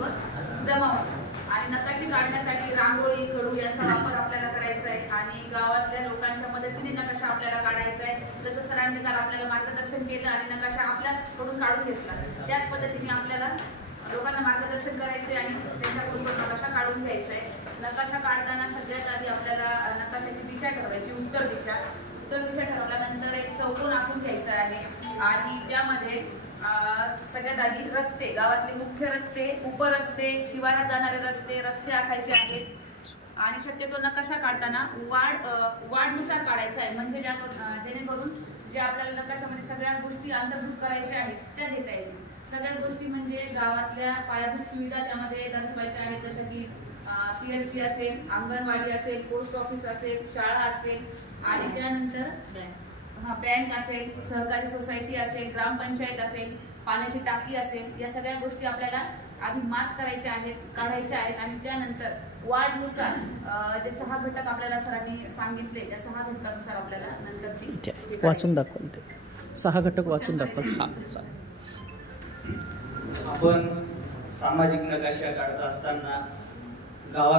प्रतिनिधित्व जमावं. आणि नकाशे काढण्यासाठी रांगोळी, खडू यांचा वापर आपल्याला करायचा आहे आणि गावातल्या लोकांच्या मदतीने नकाशा आपल्याला काढायचा आहे. जसं सरांनी काल आपल्याला मार्गदर्शन केलं आणि नकाशा आपल्याकडून काढून घेतला, त्याच पद्धतीने आपल्याला लोकांना मार्गदर्शन करायचे आणि त्यांच्याकडून तो नकाशा काढून घ्यायचा आहे. नकाशा काढताना सगळ्यात आधी आपल्याला नकाशाची दिशा ठरवायची, उत्तर दिशा. उत्तर दिशा ठरवल्यानंतर एक चौकोन आखून घ्यायचा आहे आणि त्यामध्ये सगळ्यात आधी रस्ते, गावातले मुख्य रस्ते, उपरस्ते, शिवारात जाणारे रस्ते आखायचे आहेत. आणि शक्यतो नकाशा काढताना वाढनुसार काढायचा आहे, म्हणजे जेणेकरून जे आपल्याला नकाशामध्ये सगळ्या गोष्टी अंतर्भूत करायच्या आहेत त्या घेता येतील. सगळ्या गोष्टी म्हणजे गावातल्या पायाभूत सुविधा त्यामध्ये दर्शवायच्या आहेत, जशा की PSC असेल, अंगणवाडी असेल, पोस्ट ऑफिस असेल, शाळा असेल आणि त्यानंतर बँक असेल, सहकारी सोसायटी असेल, ग्रामपंचायत असेल, पाण्याची टाकी असेल. या सगळ्या गोष्टी आपल्याला आधी मार्क करायच्या आहेत, काढायच्या आहेत आणि त्यानंतर वार्डनुसार जे 6 घटक आपल्याला सरांनी सांगितले त्या 6 घटकानुसार आपल्याला नंतरची वाचून दाखवाल. ते 6 घटक वाचून दाखवाल. आपण सामाजिक नकाशा काढत असताना गावात